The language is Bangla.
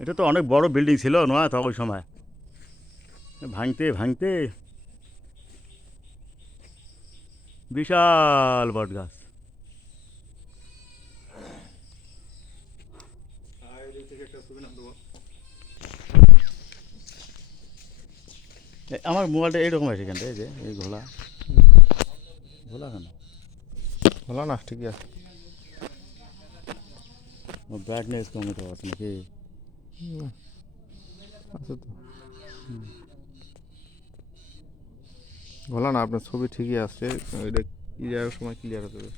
এটা তো অনেক বড় বিল্ডিং ছিল না তখন সময়, ভাঙতে ভাঙতে বিশাল বট গাছ। আমার মোবাইলটা এইরকম আছে কেন, এই যে এই ঘোলা ঘোলা কেন? হলো না, ঠিকই আছে। ব্রাইটনেস কমে আছে নাকি? আচ্ছা তো, হলো না, আপনার ছবি ঠিকই আসছে। এটা ক্লিয়ারের সময় ক্লিয়ার হতে হবে।